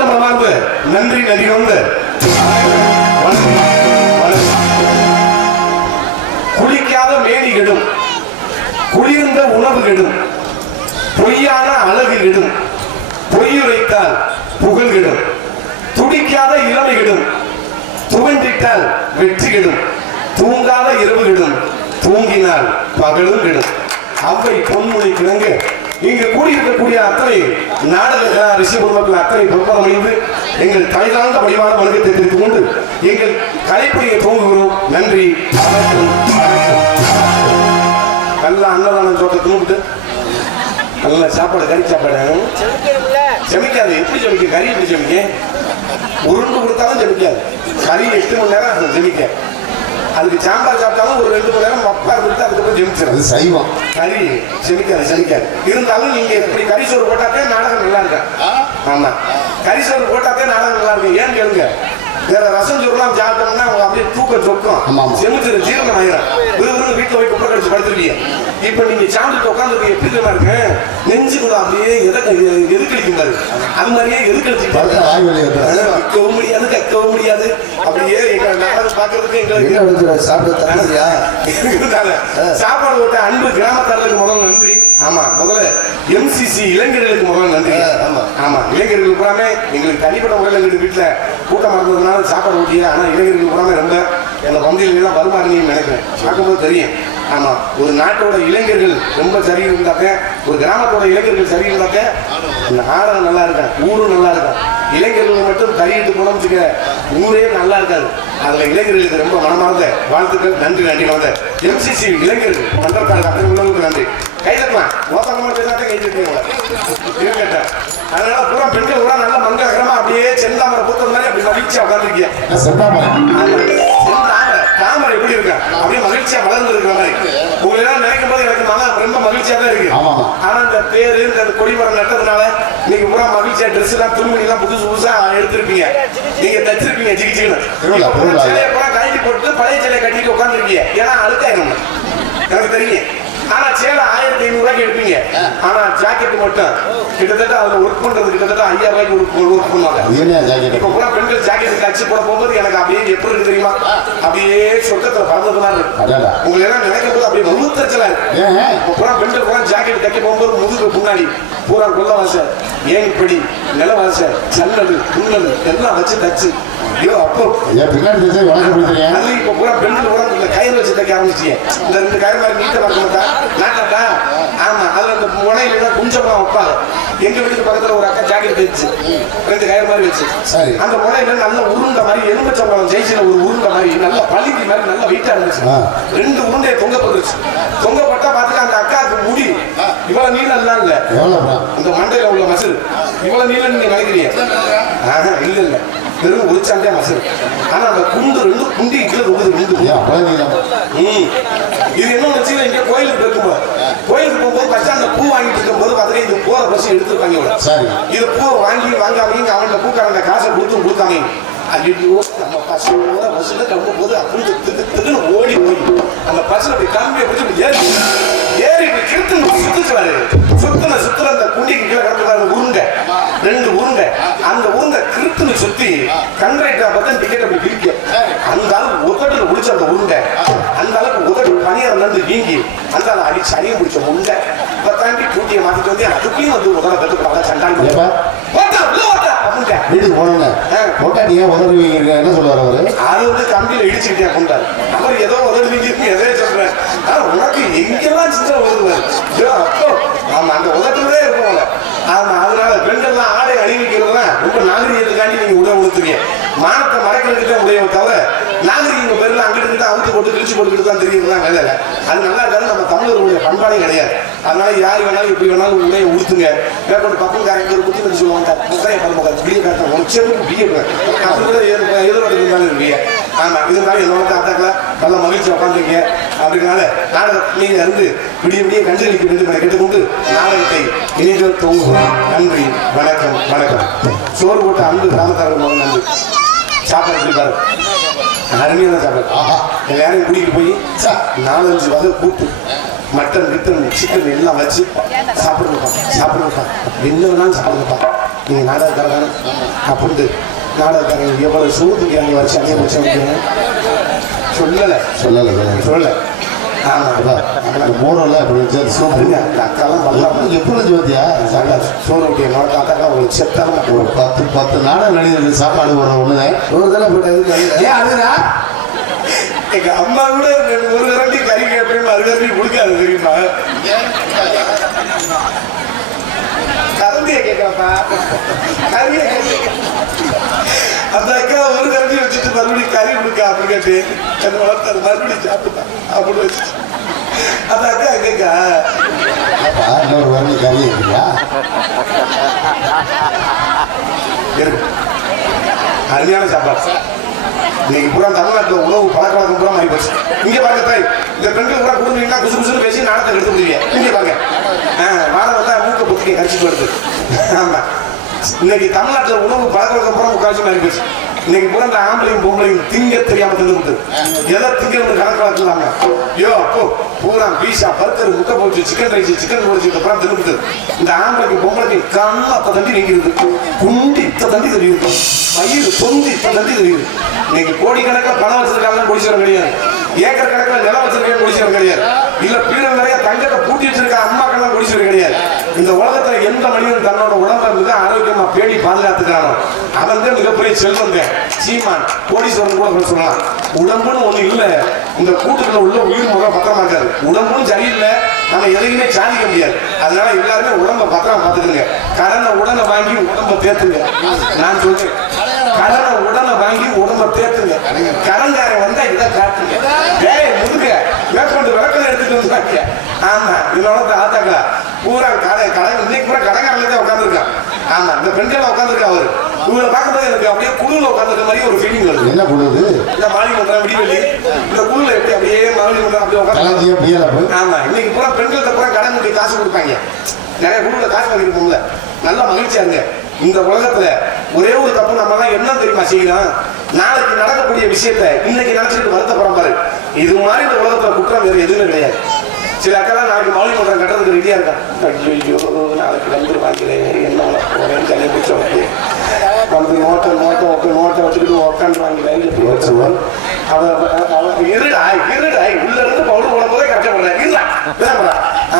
நெஞ்சார்ந்த மனமார்ந்த நன்றி நன்றி குளிக்காத மேனி கெடும், குளிர்ந்த உணவு கெடும், பொய்யான அழகு கெடும், பொய்யுரைத்தால் புகழ் கெடும், துடிக்காத இளமை கெடும், துவண்டிட்டால் வெற்றி கெடும், தூங்காத இரவு கெடும், தூங்கினால் பகலும் கெடும். அவை பொன்மொழி கிழங்க இங்கு கூடியிருக்கக்கூடிய அத்தனை நாடக ரிஷி குடும்பத்தில் அத்தனை பொறுப்பாக முடிந்து எங்கள் தலைதாழ்ந்த வடிவான வணக்கத்தை தெரிவித்துக் கொண்டு எங்கள் கலைப்பணியை துவங்குகிறோம். நன்றி. நல்ல அன்னதானம் தோட்டத்தை தூங்கிட்டு நல்ல சாப்பாடு, கறி சாப்பாடு செமிக்காது. எப்படி செமிக்க? கறி எப்படி செமிக்க? உருண்டு கொடுத்தாலும் செமிக்காது. கறி 8 மணி நேரம் செமிக்க. அதுக்கு சாம்பார் சாப்பிட்டாலும் ஒரு 2 மணி நேரம் மப்பா கொடுத்து அதுக்கப்புறம் ஜெமிச்சிடும். சைவம் கறி செமிக்காது. இருந்தாலும் நீங்க இப்படி கறி சோறு போட்டாத்தே நாடகம் நல்லா இருக்கா? ஆமா, கறி சோறு போட்டாத்தே நாடகம் நல்லா இருக்கு. ஏன்னு கேளுங்க, வேற ரசம் சோறுலாம் சாப்பிட்டோம்னா அப்படியே தூக்கம் சொக்கும், செமிச்சிரு ஜீரணம் ஆயிரும். விறுவிறுன்னு வீட்டுல போய் குப்பை கடிச்சு படுத்துருவீங்க. இப்ப நீங்க சாப்பிட்டு உட்காந்து எப்படி இருக்கு, நெஞ்சுக்குள்ள அப்படியே எதுக்கடிக்கும் பாரு, அது மாதிரியே எதுக்கடிச்சு முடியாது, கக்கவும் முடியாது. அப்படியே எங்க நாடகம் பாக்குறதுக்கு எங்களுக்கு சாப்பாடு ஓட்ட அன்பு கிராமத்தார்களுக்கு முதல்ல நன்றி. ஆமா, முதல்ல எம்சிசி இளைஞர்களுக்கு முதல்ல நன்றி. ஆமா, இளைஞர்களுக்கு பூராமே எங்களுக்கு தனிப்பட்ட முறையில் எங்களுக்கு வீட்டுல கூட்டம் இருந்ததுனால சாப்பாடு ஊட்டிய. ஆனா இளைஞர்களுக்கு பூராமே ரொம்ப எங்க பந்தியிலாம் வருமானு நினைக்கிறேன், பார்க்கும்போது தெரியும். ஆமா, ஒரு நாட்டோட இளைஞர்கள் ரொம்ப சரி இருந்தாக்க, ஒரு கிராமத்தோட இளைஞர்கள் சரி இருந்தாக்க நாடகம் நல்லா இருக்கேன், ஊரும் நல்லா இருக்கும். இளைஞர்கள் மட்டும் தறியிட்டு போனோம்னு ஊரே நல்லா இருக்காது. அதுல இளைஞர்களுக்கு ரொம்ப மனமார்ந்த வாழ்த்துக்கள். நன்றி நன்றி. வந்த எம்சிசி இளைஞர்கள் மன்றத்தார்கள் அப்படி உள்ளவங்களுக்கு நன்றி. கைதட்டலாம், மோசமாக பேசாட்டே கைதட்டீங்க. அதனால பூரா பெண்கள் பூரா நல்ல மங்களகரமா அப்படியே செந்தாமரை பூத்த மாதிரி அப்படி மகிழ்ச்சியா உட்காந்துருக்கீங்க. தாமரை எப்படி இருக்கா அப்படியே மகிழ்ச்சியா வளர்ந்து இருக்கிற மாதிரி உங்களை எல்லாம் நினைக்கும் போது எனக்கு ரொம்ப மகிழ்ச்சியா தான் இருக்கு. ஆனா இந்த பேரு இந்த கொடிமரம் நட்டதுனால நீங்க பூரா மகிழ்ச்சியா ட்ரெஸ் எல்லாம் துணிமணி எல்லாம் புதுசு புதுசா எடுத்திருப்பீங்க, நீங்க தச்சிருப்பீங்க ஜிகிச்சின்னு. சிலையை பூரா கழட்டி போட்டு பழைய சிலையை கட்டிட்டு உட்காந்துருக்கீங்க. ஏன்னா அழுக்காயிரும் எனக்கு தெரியும். ஆனா சேலை 1500 ரூபாய்க்கு எடுப்பீங்க. ஆனா ஜாக்கெட் மட்டும் கிட்டத்தட்ட அதுல ஒர்க் பண்றது கிட்டத்தட்ட 5000 ரூபாய்க்கு ஒர்க் பண்ணுவாங்க. இப்ப கூட பெண்கள் ஜாக்கெட் தச்சு போட போகும்போது எனக்கு அப்படியே எப்படி இருக்கு தெரியுமா, அப்படியே சொர்க்கத்துல பறந்ததுலாம் இருக்கு. உங்களை எல்லாம் நினைக்கும் போது அப்படியே முழுத்தச்சலா இருக்கு. இப்ப பூரா பெண்கள் பூரா ஜாக்கெட் தைக்க போகும்போது முதுகு முன்னாடி பூரா கொல்ல வாசை, ஏணிப்படி, நிலவாசை, சன்னல், துண்ணல் எல்லாம் வச்சு தச்சு அப்போ இப்ப பூரா பெண்கள் பூரா இந்த கயிறு வச்சு தைக்க ஆரம்பிச்சிங்க. இந்த 2 கயிறு மாதிரி நீட்ட பார்க்க நாட்டாட்டா. ஆமா, அதுல இந்த முனையில குஞ்சமா வைப்பாங்க. எங்க வீட்டுக்கு பக்கத்துல ஒரு அக்கா ஜாக்கெட் தைச்சு 2 கயிறு மாதிரி வச்சு அந்த முனையில நல்ல உருண்ட மாதிரி எலும்பச்சம்பளம் ஜெயிச்சில ஒரு உருண்ட மாதிரி நல்ல பழுதி மாதிரி நல்ல வெயிட்டா இருந்துச்சு. 2 உருண்டையை தொங்கப்பட்டுருச்சு. தொங்கப்பட்டா பாத்துக்க அந்த அக்காவுக்கு முடி இவ்வளவு நீளம் எல்லாம் இல்ல, இந்த மண்டையில உள்ள மசில் இவ்வளவு நீளம் நீங்க நினைக்கிறீங்க. இல்ல இல்ல, வெறும் ஒரு சாண்டியா மசில். ஆனா அந்த குண்டு 2 குண்டி கீழே இது என்ன வச்சு இங்க கோயிலுக்கு இருக்கும்போது கோயிலுக்கு போகும்போது பச்சா அந்த பூ வாங்கிட்டு இருக்கும்போது பார்த்தா இது போற பஸ் எடுத்துருப்பாங்க. இது பூ வாங்காமீங்க அவன்கிட்ட பூக்காரங்க காசை கொடுத்தாங்க. ஐயோ நம்ம பசங்களோட பஸ்ல கிளம்பும் போது அப்படி திட்டுன்னு ஓடி அந்த பஸ்ல அப்படி கம்பியை பிடிச்சி ஏறி சுத்துற அந்த குண்டிக்கு கீழே கிடக்குற உருண்டை 2 உருண்டை. அந்த உருண்டை கிருத்துன்னு சுத்தி கண்ட்ரைட்டா பார்த்தா டிக்கெட் அப்படி பிரிக்க அந்த அளவுக்கு உதட்டுல முடிச்ச அந்த உருண்டை, அந்த அளவுக்கு உதட்டு பனியாரம் நடந்து வீங்கி அந்த அடிச்சு அணிய முடிச்ச உருண்டை. இப்ப தாண்டி கூட்டியை மாத்திட்டு வந்து அதுக்கும் வந்து உதவ கத்துக்கிட்டாங்க. சண்டாங்க என்ன சொல்லுவாரு, அது வந்து கம்பியில இடிச்சுக்கிட்டே கொண்டாரு. அவர் ஏதோ உதவி எதோ சொல்றேன், உனக்கு எங்கெல்லாம் சின்ன உதவுவாரு. ஆமா, அந்த உதட்டுலதே இருக்கும். ஆமா, அதனால பெண்கள்லாம் ஆடை அணிவிக்கிறதுலாம் ரொம்ப நாகரீகத்துக்காண்டி நீங்க உடை உடுத்துறீங்க. மானத்தை மறைக்கிறதுக்கு தான் உடைய தவிர நாகரீக பேர்ல அங்கிட்டு அவுத்து போட்டு கிழிச்சு போட்டுக்கிட்டு தான் தெரியுதுதான் வேலை. அது நல்லா இருக்காது, நம்ம தமிழர்களுடைய பண்பாடே கிடையாது. அதனால யார் வேணாலும் எப்படி வேணாலும் உடைய உடுத்துங்க. மேற்கொண்டு பக்கம் காரங்க ஒரு குத்தி வச்சு சொல்லுவாங்க, முக்காய பரமக்கா பிடிக்க காட்டுறோம் பிடிக்க அது கூட எதிர்பார்த்து இருந்தாலும் இருப்பீங்க. ஆமா, இருந்தாலும் என்னோட தாத்தாக்களா நல்ல மகிழ்ச்சி உட்காந்துருக்கீங்க. அப்படின்னால நாடகத்திலேயே இருந்து விடிய கண்டுகளிக்க வேண்டும் என கேட்டுக்கொண்டு நாடகத்தை இணைகள் தோங்குகிறோம். நன்றி, வணக்கம் வணக்கம். சோறு போட்ட அன்பு கிராமத்தார்கள் நன்றி. சாப்பாடு இருக்காரு அருமையான சாப்பாடு. எல்லாரையும் கூட்டிகிட்டு போய் 4-5 வகை கூட்டு மட்டன் கிட்டன் சிக்கன் எல்லாம் வச்சு சாப்பிடுங்கப்பா என்ன வேணாலும் சாப்பிடுங்கப்பா. நீங்க நாடகக்காரன் அப்படின்னு நாடகக்காரங்க எவ்வளவு சூதுக்கு அங்கே வச்சு அங்கே வச்சு சொல்லலை மூணுல அக்காலாம் பண்ணலாம் எப்படி ஜோதியா சோறு ஊட்டிய தாத்தா உங்களுக்கு செத்தாலும் ஒரு 10 நாடக நடிகர்கள் சாப்பாடு போடுற ஒண்ணுதான் ஒரு தடவை போட்டது ஏன் அதுதா எங்க அம்மா கூட ஒரு கரண்டி கறி கேட்பேன் மறு கரண்டி கொடுக்காது தெரியுமா கரண்டிய கேட்கப்பா கறிய அந்த அக்கா ஒரு கரண்டி வச்சுட்டு மறுபடியும் கறி கொடுக்க அப்படின்னு கேட்டு அந்த வளர்த்தாரு மறுபடியும் சாப்பிட்டான் அப்படின்னு வச்சு அந்த அக்கா கேட்கா இன்னொரு கரண்டி கறி இருக்குங்களா அருமையான சாப்பாடு இன்னைக்கு பூரா தமிழ்நாட்டில் உணவு பழக்க வழக்கம் பூரா மாறி போச்சு இங்க பாருங்க தாய் இந்த பெண்கள் பூரா குடும்பீங்கன்னா குசு குசுன்னு பேசி நாடத்தை எடுத்து முடியுங்க இங்க பாருங்க வாரம் வந்தா மூக்க புத்திக்க கடிச்சு போடுது ஆமா இன்னைக்கு தமிழ்நாட்டில் உணவு பழக்க வழக்கம் பூரா முக்கால்வாசி மாறி போச்சு இன்னைக்கு பூரா இந்த ஆம்பளையும் பொம்பளையும் திங்க தெரியாம தின்னு எதை திங்கன்னு கணக்கு வளர்க்கலாங்க ஐயோ அப்போ பூரா பீஸா பர்கர் முட்டை போச்சு சிக்கன் ரைஸ் சிக்கன் போச்சு அப்புறம் தின்னு இந்த ஆம்பளைக்கு பொம்பளைக்கு கண்ணு அத்த தண்டி நீங்கிருது குண்டி இத்த தண்டி தெரியுது வயிறு தொந்தி இத்த தண்டி தெரியுது இன்னைக்கு கோடிக்கணக்கில் பணம் வச்சிருக்காங்க குடிச்சவரம் கிடையாது ஏக்கர் கணக்கில் நிலம் வச்சிருக்காங்க குடிச்சவரம் கிடையாது இல்ல பீரல் நிறைய தங்கத்தை பூட்டி வச்சிருக்க அம்மாக்கெல்லாம் குடிச்சவரம் கிடையாது இந்த உலகத்துல எந்த மனிதன் தன்னோட உடம்பை மிக ஆரோக்கியமா பேடி பாதுகாத்துக்கிறானோ அவன் தான் மிகப்பெரிய செல்வங்க சீமான் கோடீஸ்வரன் கூட சொல்லலாம் உடம்புன்னு ஒண்ணு இல்ல இந்த கூட்டுக்குள்ள உள்ள உயிர் முகம் பத்திரமா இருக்காது உடம்பும் சரியில்லை நம்ம எதையுமே சாதிக்க முடியாது அதனால எல்லாருமே உடம்ப பத்திரமா பார்த்துக்குங்க கடனை உடனே வாங்கி உடம்ப தேத்துங்க நான் சொல்றேன் கடனை உடனே வாங்கி உடம்ப தேத்துங்க கடன்காரன் வந்தா இதை காட்டுங்க ஏய் முதுக மேற்கொண்டு விளக்கம் எடுத்துட்டு வந்து ஆமா இதோட ஆத்தாக்கா பூரா கடன் இன்னைக்கு பூரா கடன்காரன் தான் உட்காந்துருக்கான் ஆமா இந்த பெண்கள் உட்காந்துருக்கா அவரு இவங்களை பார்க்கும்போது எனக்கு அப்படியே குழுல உட்காந்துருக்க மாதிரி ஒரு ஃபீலிங் வருது என்ன குழுது இந்த மாலி மன்றம் விடிவெளி இந்த குழுல எப்படி அப்படியே மாலி மன்றம் அப்படியே உட்காந்து ஆமா இன்னைக்கு பூரா பெண்கள்கிட்ட பூரா கடன் முட்டி காசு கொடுப்பாங்க நிறைய குழுல காசு வாங்கிருப்போம்ல நல்ல மகிழ்ச்சியா இருங்க இந்த உலகத்துல ஒரே ஒரு தப்பு நம்ம எல்லாம் என்ன தெரியுமா செய்யணும் நாளைக்கு நடக்கக்கூடிய விஷயத்த இன்னைக்கு நினைச்சிட்டு வருத்தப்படம் பாரு இது மாதிரி இந்த உலகத்துல குற்றம் வேறு எதுவுமே கிடையாது சில அக்கெல்லாம் நாளைக்கு மௌலி மன்றம் கட்டுறதுக்கு ரெடியா இருக்கான் ஐயோ நாளைக்கு வந்து வாங்கிறேன் என்ன போறேன் தண்ணி பிடிச்ச வந்து நோட்டை வச்சுக்கிட்டு உட்காந்து வாங்கிறேன் இருடாய் உள்ள இருந்து பவுடர் போட போதே கஷ்டப்படுறேன் இல்ல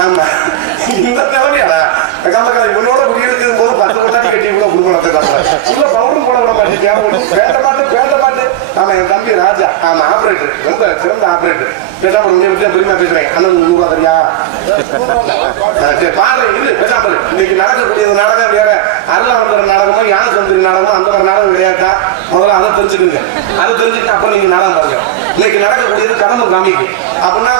ஆமா இந்த நிலைமையாடா இவனோட குடியிருக்கும் போது 10 கொண்டாடி கட்டி கூட குடும்பத்தை உள்ள பவுடர் போட விட மாட்டேன் பேட்ட மாட்டு ஆமா என் தம்பி ராஜா ஆமா ஆபரேட்டர் ரொம்ப சிறந்த ஆபரேட்டர் பேசாமல் பெருமையா பேசுறேன் அண்ணன் 100 ரூபா தெரியா பாரு இது பேசாமல் இன்னைக்கு நடக்கக்கூடிய நாடகம் வேற அருளாவந்தர நாடகமோ யான சுந்தரி நாடகமோ அந்த மாதிரி நாடகம் விளையாட்டா முதல்ல அதை தெரிஞ்சுக்குங்க அதை தெரிஞ்சுட்டு அப்ப நீங்க நாடகம் பாருங்க இன்னைக்கு நடக்கக்கூடியது கடமை காமிக்கு அப்படின்னா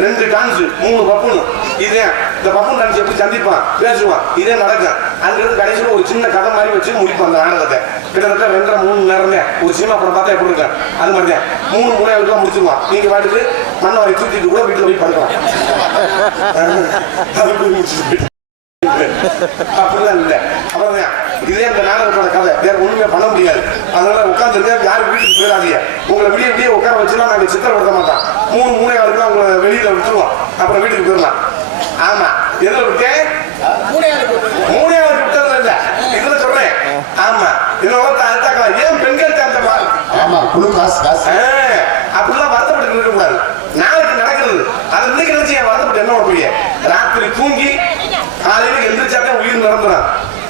2 டான்ஸ் 3 பப்புனு இதே இந்த பப்புன் டான்ஸ் எப்படி சந்திப்பான் பேசுவான் இதே நடக்கும் அங்கிருந்து கடைசியில் ஒரு சின்ன கதை மாதிரி வச்சு முடிப்பான் அந்த நாடகத்தை கிட்டத்தட்ட 2.5-3 மணி நேரம் ஒரு சினிமா படம் பார்த்தா எப்படி இருக்கேன் அது மாதிரி தான் 3 ஆளுக்கு முடிச்சிருவான் நீங்க பாட்டுக்கு மண்ணை வரை தூக்கிட்டு கூட வீட்டுல போய் படுக்கலாம் அப்படிலாம் இல்லை அப்புறம் இதே அந்த நாடகத்தோட கதை வேற ஒண்ணுமே பண்ண முடியாது அதனால உட்காந்துருக்க யாரும் வீட்டுக்கு போயிடாதீங்க உங்களை விடிய உட்கார வச்சுலாம் நாங்க சித்திரப்படுத்த மாட்டோம் 3 ஆளுக்குலாம் உங்களை வெளியில விட்டுருவோம் அப்புறம் வீட்டுக்கு போயிடலாம் ஆமா எதுல விட்டேன் 3 ஆளுக்கு விட்டதுல இல்ல இதுல சொல்றேன் ஆமா இதோட ஏன் பெண்கள் அந்த ஆமா குழு காசு அப்படிலாம் வருத்தப்பட்டு இருக்க கூடாது நாளைக்கு நடக்கிறது அது இன்னைக்கு நினைச்சு என் வருத்தப்பட்டு என்ன பண்ண ராத்திரி தூங்கி காலையில எந்திரிச்சாதான் உயிர் நடந்துடும்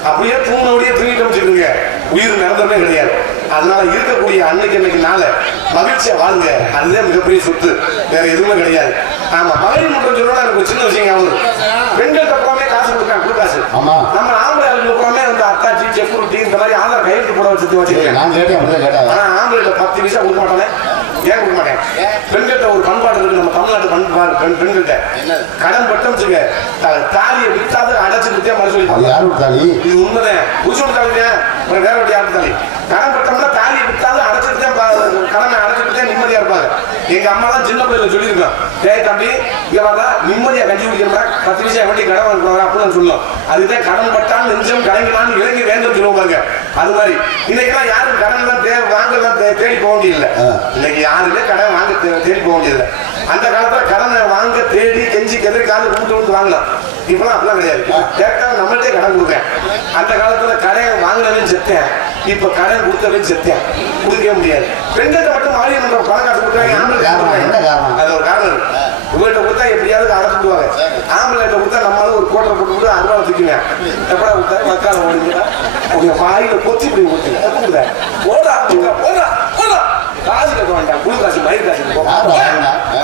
அப்படியே தூங்கினோடய தூங்கிட்டு வச்சுக்கோங்க உயிர் நடந்ததே கிடையாது அதனால இருக்கக்கூடிய அன்னைக்கு நாள மகிழ்ச்சியா வாழுங்க அதுதான் மிகப்பெரிய சொத்து வேற எதுவுமே கிடையாது ஆமா மகளிர் மன்றம் சொன்னா எனக்கு ஒரு சின்ன விஷயம் ஆகுது பெண்கள்கிட்ட புறமே காசு கொடுக்காங்க கொடுக்காசு நம்ம ஆம்பளை புறமே வந்து அத்தாச்சி செக்யூரிட்டி இந்த மாதிரி ஆதார் கையெழுத்து போட வச்சு வச்சுருக்கேன் ஆனா ஆம்பளைகிட்ட 10 பைசா கொடுக்க மாட்டானே ஏன் கொடுக்க மாட்டேன் பெண்கள்கிட்ட ஒரு பண்பாடு இருக்கு நம்ம தமிழ்நாட்டு பண்பாடு பெண்கள்கிட்ட கடன் பட்டம் வச்சுக்க தாலியை விட்டாது அடைச்சு வித்தியா மறுசொல்லி இது உண்மைதான் புருஷன் தாலிதான் வேற வழி யாருக்கு தாலி கடன் பட்டம்னா தாலியை விட்டாது அடைச்சிட்டு கடனை அடைச்சிட்டு நிம்மதியா இருப்பாங்க எங்க அம்மா தான் சின்ன பிள்ளைல சொல்லியிருக்கோம் டேய் தம்பி இங்க பார்த்தா நிம்மதியா கஞ்சி குடிக்கிறா 10 விஷயம் எப்படி கடன் வாங்குவாங்க அப்படின்னு சொல்லுவோம் அதுதான் கடன் பட்டான் நெஞ்சம் கலங்கலான்னு இறங்கி வேண்டும் சொல்லுவாங்க அது மாதிரி இன்னைக்கெல்லாம் யாரும் கடன் எல்லாம் வாங்கலாம் தேடி போக முடியல இன்னைக்கு யாருமே கடன் வாங்க தேடி போக முடியல அந்த காலத்துல கடனை வாங்க தேடி கெஞ்சி கெதிரி கால கூட்டு வாங்கலாம் இப்பெல்லாம் அப்படிலாம் கிடையாது. கேட்டா நம்மள்டே கடன் கொடுக்குறேன். அந்த காலத்துல கடன் வாங்கினவன் செத்தேன், இப்ப கடன் கொடுத்தவன் செத்தேன். கொடுக்கவே முடியாது. பெண்கிட்ட மட்டும் மாறிய பணம் காசு கொடுக்குறாங்க. அது ஒரு காரணம் இருக்கு. உங்கள்கிட்ட கொடுத்தா எப்படியாவது அடைச்சுடுவாங்க. ஆம்பளைகிட்ட கொடுத்தா நம்மளால ஒரு கோட்டை போட்டு கூட அருவா வச்சுக்குவேன். எப்படா கொடுத்தா மக்கால ஓடுங்க உங்க வாயில கொத்தி இப்படி கொடுத்துங்க போடா போடா போடா காசு கட்ட வேண்டாம். குழு காசு மயிர் காசு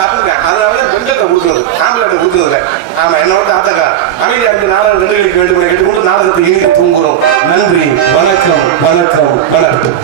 அப்படிங்க. அதனால பெண்கிட்ட கொடுக்குறது ஆம்பளைகிட்ட கொடுக்குறது. ஆமா என்னோட தாத்தக்கா அமைதியா இருந்து நாடகம் 2 மணிக்கு 2 மணி கேட்டுக்கொண்டு நாடகத்தை இனிக்க தூங்குறோம். நன்றி, வணக்கம், வணக்கம், வணக்கம்.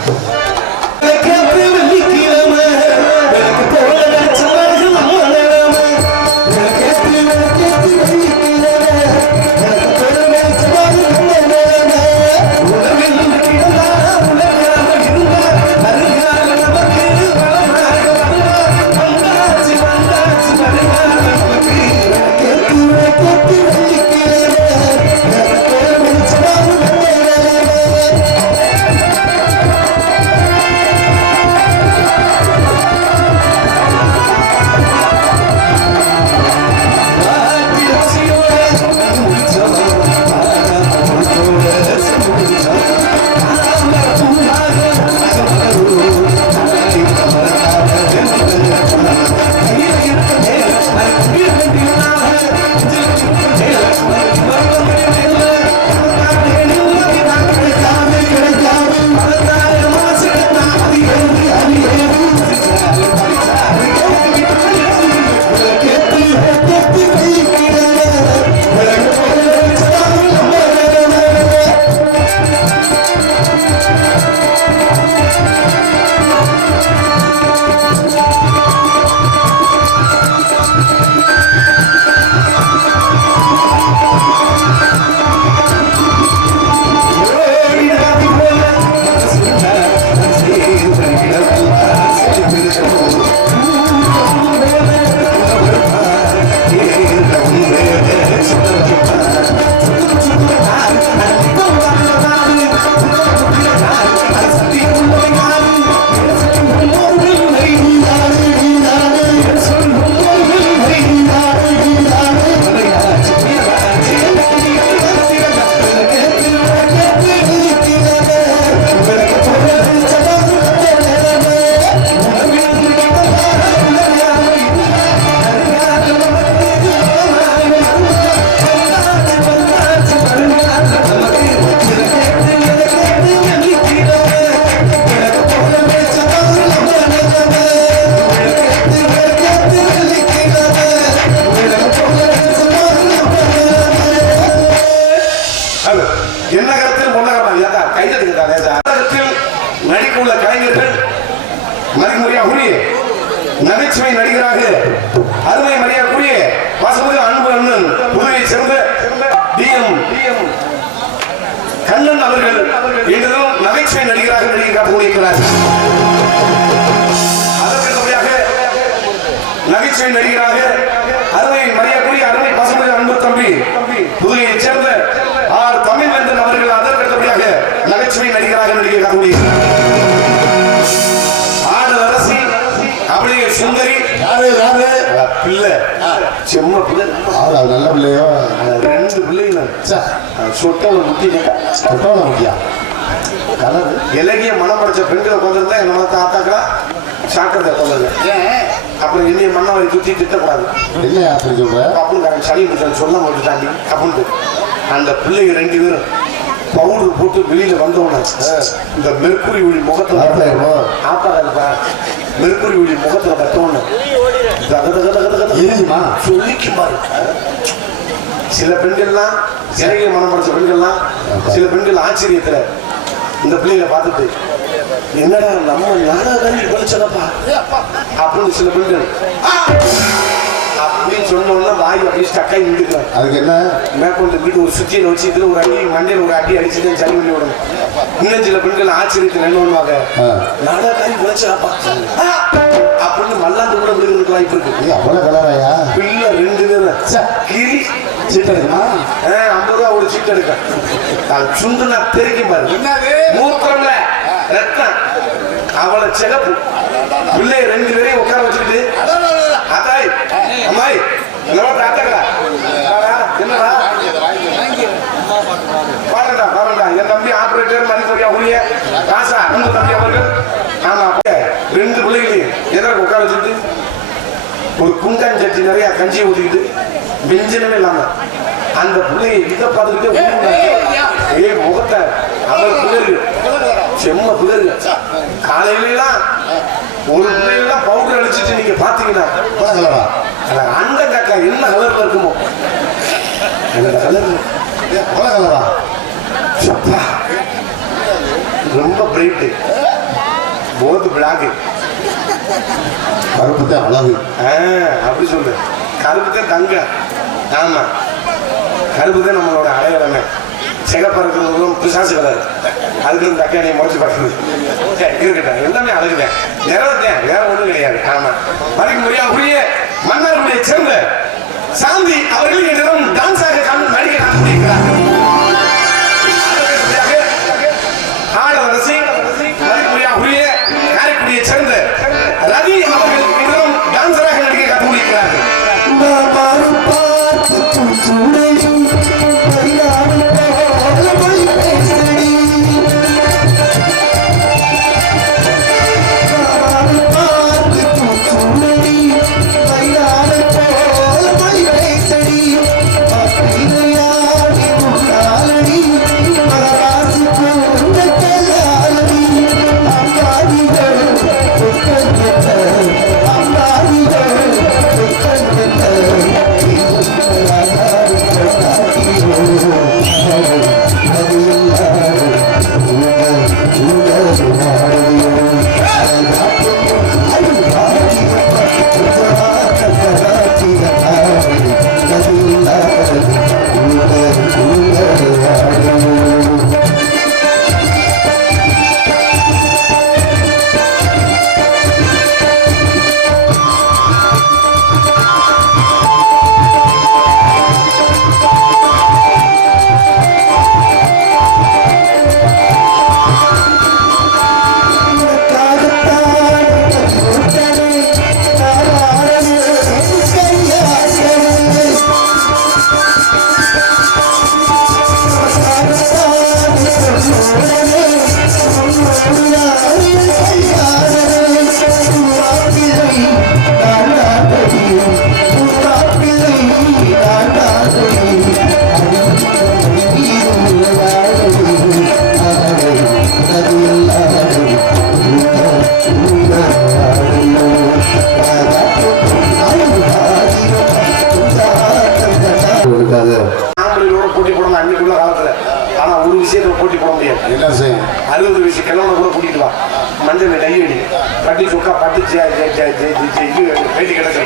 நடிக்குள்ள கலைஞர்கள் மதிமுறையாகுரிய நகைச்சுவை நடிகராக அருமை மரியாதைக்குரிய வாசபதி அன்பு அண்ணன் புதுவையை சேர்ந்த DM கண்ணன் அவர்கள் இன்றும் நகைச்சுவை நடிகராக நடிகை காத்துக் கொண்டிருக்கிறார். அதற்கடுத்தபடியாக நகைச்சுவை நடிகராக அருமை மரியாதைக்குரிய அருமை வாசபதி அன்பு தம்பி புதுவையை சேர்ந்த தமிழ்வேந்தன் அவர்கள் அதற்கடுத்தபடியாக நகைச்சுவை நடிகராக நடிகை காத்துக் கொண்டிருக்கிறார். அப்படியே சுந்தரி பிள்ளை செம்ம பிள்ளை நல்ல பிள்ளையோ 2 பிள்ளைங்க சொட்டோல முட்டியா கலர் இலகிய மனம் படைச்ச பெண்களை கொண்டிருந்தா என்ன தாத்தாக்களா சாக்கிறத கொள்ளல. அப்புறம் இனிய மன்னவரை சுத்தி திட்டக்கூடாது. என்ன அப்படி சொல்ற அப்படின்னு சளி முடிச்சாங்க சொல்ல மாட்டுட்டாண்டி அப்படின்ட்டு அந்த பிள்ளைங்க 2 பேரும் பவுடர் போட்டு வெளியில வந்தவன இந்த மெர்க்குரி ஒளி முகத்துல ஆப்பா இருப்பா மெர்க்குரி ஒளி முகத்துல கட்டவன சொல்லிக்கு பாரு. சில பெண்கள்லாம் இறங்கிய மனம் படைச்ச பெண்கள்லாம் சில பெண்கள் ஆச்சரியத்துல இந்த பிள்ளைகளை பார்த்துட்டு என்னடா நம்ம நாடகம் படிச்சதப்பா அப்படின்னு சில பெண்கள் அப்படின்னு சொன்னோம்னா வாய் அப்படியே ஸ்டக்காய் நின்றுக்கலாம். அதுக்கு என்ன மேற்கொண்டு வீட்டு ஒரு சுத்தியில வச்சு இதுல ஒரு அடி மண்டையில் ஒரு அடி அடிச்சுட்டு சளி பண்ணி விடணும். இன்னும் சில பெண்கள் ஆச்சரியத்தில் என்ன பண்ணுவாங்க நாடகாரி விளைச்சாப்பா அப்படின்னு மல்லாந்து கூட விழுகிறதுக்கு வாய்ப்பு இருக்கு. அவ்வளவு கலராயா பிள்ளை 2 பேரும் கிளி சீட் எடுக்குமா 50 ரூபா ஒரு சீட் எடுக்க சுண்டுனா தெரிக்கும் பாரு மூத்திரம்ல ரத்தம் அவளை சிகப்பு பிள்ளை 2 பேரையும் உட்கார வச்சுக்கிட்டு அத்தாய் அம்மாய் என்னவா தாத்தா என்னடா பேர் மதிப்புரியா உரிய ராசா அன்பு தம்பி அவர்கள். ஆமா, 2 பிள்ளைகளையும் எதற்கு உட்கார வச்சுட்டு ஒரு குண்டான் சட்டி நிறைய கஞ்சியை ஊற்றிக்கிட்டு பெஞ்சனமே இல்லாம அந்த பிள்ளையை இதை பார்த்துக்கிட்டே முகத்தை அவர் பிள்ளைகள் செம்ம பிள்ளைகள் காலையிலாம் ஒரு பிள்ளைலாம் பவுடர் அடிச்சுட்டு நீங்க பாத்தீங்கன்னா அந்த கக்கா என்ன கலர்ல இருக்குமோ அந்த கலர் ரொம்ப பிரைட்டு போது பிளாக்கு கருப்பு தான் அழகு. அப்படி சொல்லு. கருப்பு தான் தங்க. ஆமா, கருப்பு தான் நம்மளோட அடையாளமே. சிகப்பா இருக்கிறவங்களும் பிசாசு கலர். அதுக்கு இந்த அக்கா நீ முறைச்சு பார்க்கணும் இருக்கட்டும். எல்லாமே அழகுதான், நிறத்தான், வேற ஒண்ணும் கிடையாது. ஆமா, மதிக்க முடியாது. புரிய மன்னாருடைய சேர்ந்த சாந்தி அவர்கள் என்னிடம் டான்ஸாக நடிக்க காத்திருக்கிறார். ஆடவரசி மதிக்க முடியாது. புரிய காரைக்குடியை சேர்ந்த ரவி அவர்கள் இன்னும் டான்சராக நடிக்க கற்றுக்கிறார்கள். போட்டி போடணும் அன்னைக்குள்ள காலத்துல. ஆனா ஒரு விஷயத்துல போட்டி போட முடியாது. என்ன செய்யும்? 60 வயசு கிழமை கூட கூட்டிட்டு வா, மஞ்சள் கையடி பட்டி சொக்கா பட்டி வேட்டி கிடக்கு,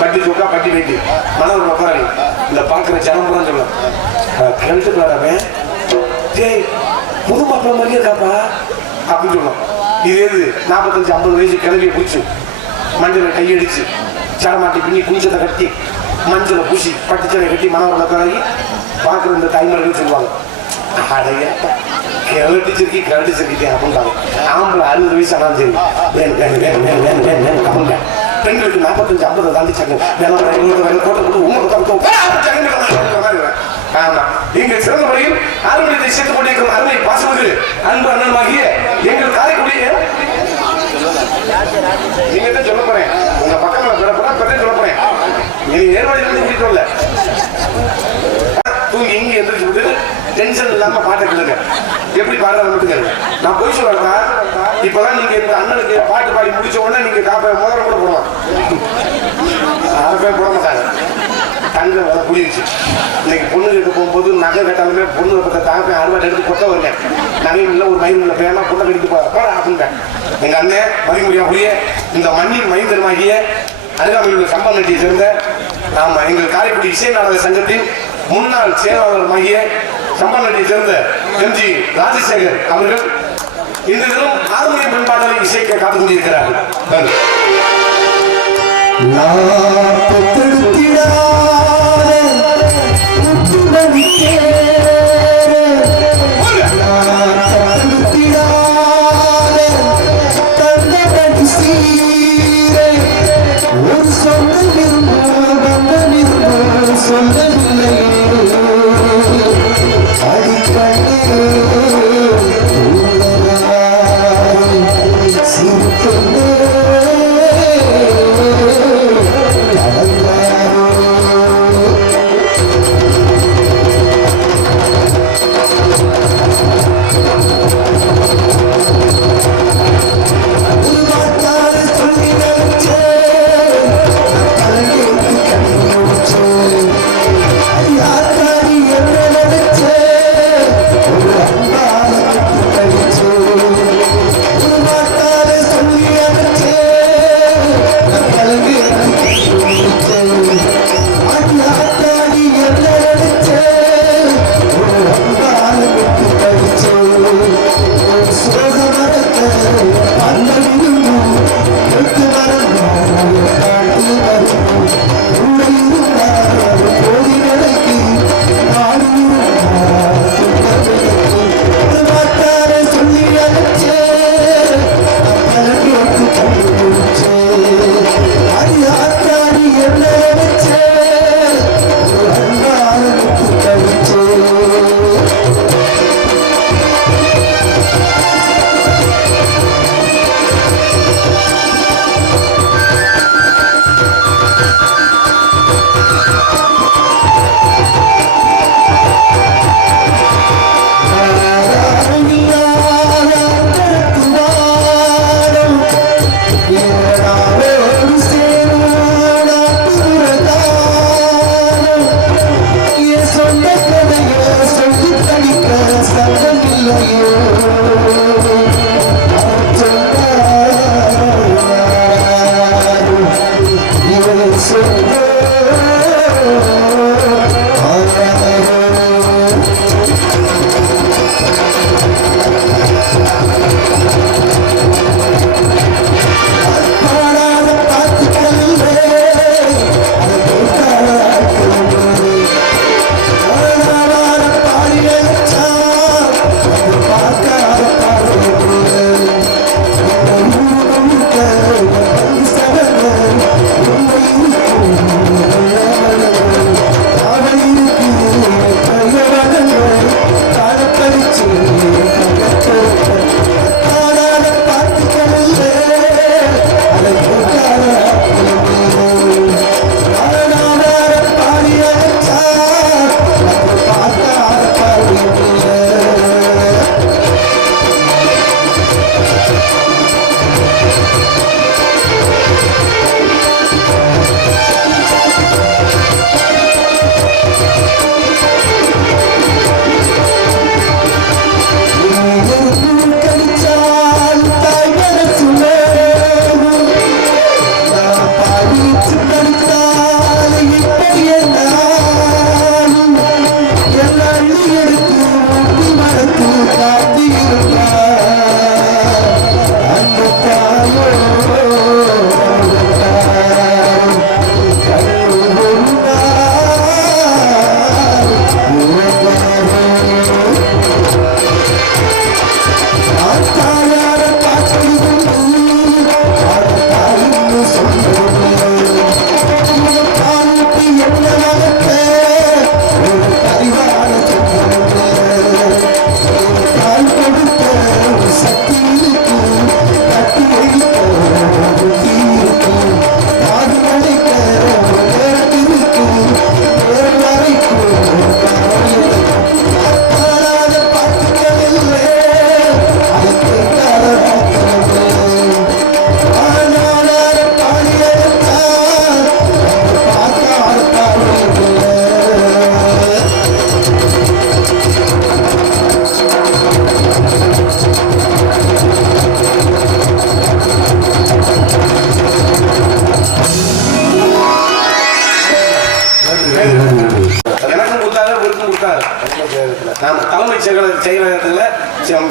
பட்டி சொக்கா பட்டி வேட்டி மனவர் உட்காரி இந்த பாக்குற ஜனம்புறம் சொல்லலாம் கிழட்டுக்காரவே ஜெய் புது மாப்பிள்ள மாதிரியே இருக்காப்பா அப்படின்னு சொல்லலாம். இது எது 45-50 வயசு கிளவியை பிடிச்சு மஞ்சளை கையடிச்சு சடமாட்டி பின்னி குஞ்சத்தை கட்டி மஞ்சளை பூசி பட்டுச்சலை கட்டி மனவரோட கலகி பார்க்குற இந்த தாய்மார்கள் சொல்லுவாங்க, அடைய கிளட்டிச்சிருக்கேன் அப்படின்றாங்க. ஆம்பளை 60 வயசு ஆனாலும் சரி அப்படிங்க. பெண்களுக்கு 45-50 தாண்டிச்சாங்க. ஆமா, நீங்கள் சிறந்த முறையில் ஆரோக்கியத்தை சேர்த்துக் கொண்டிருக்கும் அருமை பாசுவது அன்பு அண்ணனுமாகிய எங்கள் காரைக்குடிய நீங்க தான் சொல்ல போறேன். உங்க பக்கத்துல பிறப்பதான் சொல்ல போறேன். நீ ஏற்பாடு கூட்டிட்டு தூங்கி இங்க எந்திரிச்சு விட்டு டென்ஷன் இல்லாம பாட்டை கேளுங்க. எப்படி பாடுறது மட்டும் கேளுங்க. நான் போய் சொல்றேன். இப்பதான் நீங்க இந்த அண்ணனுக்கு பாட்டு பாடி முடிச்ச உடனே நீங்க முதல்ல கூட போடுவாங்க. 6 பேர் போட மாட்டாங்க. தங்க வேலை புரியுச்சு. இன்னைக்கு பொண்ணு கேட்க போகும்போது நகை கேட்டாலுமே பொண்ணு பத்த தாங்க அறுபது எடுத்து கொட்ட வருங்க. நகை இல்லை ஒரு மயில் இல்லை பேனா பொண்ணை கடித்து போட அப்படின்ட்டேன். எங்க அண்ணன் மதிமுடியாவுடைய இந்த மண்ணின் மைந்தருமாகிய அருகாமையில் உள்ள சம்பந்தத்தை சேர்ந்த ஆமா எங்கள் காரைக்குடி இசை நாடக சங்கத்தின் முன்னாள் செயலாளருமாகிய சம்பந்தத்தை சேர்ந்த எம்ஜி ராஜசேகர் அவர்கள் இந்த தினம் ஆறுமுறை பண்பாடலை இசைக்க காத்துக் கொண்டிருக்கிறார்கள். சொல்லவில்லை அடிக்கண்ணே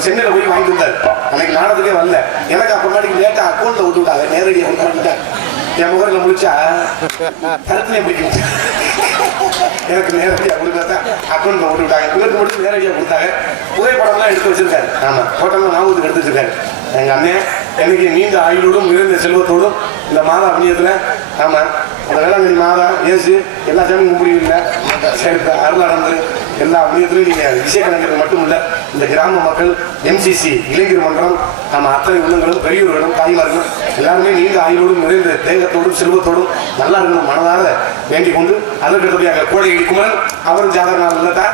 சென்னையில் போய் வாங்கிட்டு இருந்தார். அன்னைக்கு நாடகத்துக்கே வரல. எனக்கு அப்புறமாட்டிக்கு லேட்டாக அக்கௌண்ட்டில் விட்டு விட்டாங்க. நேரடியாக விட்டுட்டேன். என் முகரில் முடிச்சா கருத்துலேயே பிடிக்கும். எனக்கு நேரடியாக கொடுத்தா அக்கௌண்ட்டில் விட்டு விட்டாங்க. இவருக்கு முடிச்சு நேரடியாக கொடுத்தாங்க. புகைப்படம்லாம் எடுத்து வச்சிருக்காரு. ஆமாம், ஃபோட்டோலாம் ஞாபகத்துக்கு எடுத்து வச்சிருக்காரு. எங்கள் அண்ணன் எனக்கு நீண்ட ஆயுளோடும் நிறைந்த செல்வத்தோடும் இந்த மாதா புண்ணியத்தில் ஆமாம் அந்த வேளாங்கண்ணி மாதா இயேசு எல்லா சாமியும் கும்பிடுவீங்கள சரி அருளானந்து எல்லா புண்ணியத்திலையும் நீங்கள் விஷயக்கணக்கு மட்டும் இல்லை இந்த கிராம மக்கள் எம்சிசி இளைஞர் மன்றம் நம்ம அத்தனை உள்ளங்களும் பெரியவர்களும் தாய்மார்களும் எல்லாருமே நீண்ட ஆயுளோடும் நிறைந்த தேகத்தோடும் செல்வத்தோடும் நல்லா இருக்கணும் மனதார வேண்டிக் கொண்டு அதற்கு அடுத்தபடியாக கோடை குமரன் அவரும் ஜாதக நாள் இல்லட்டா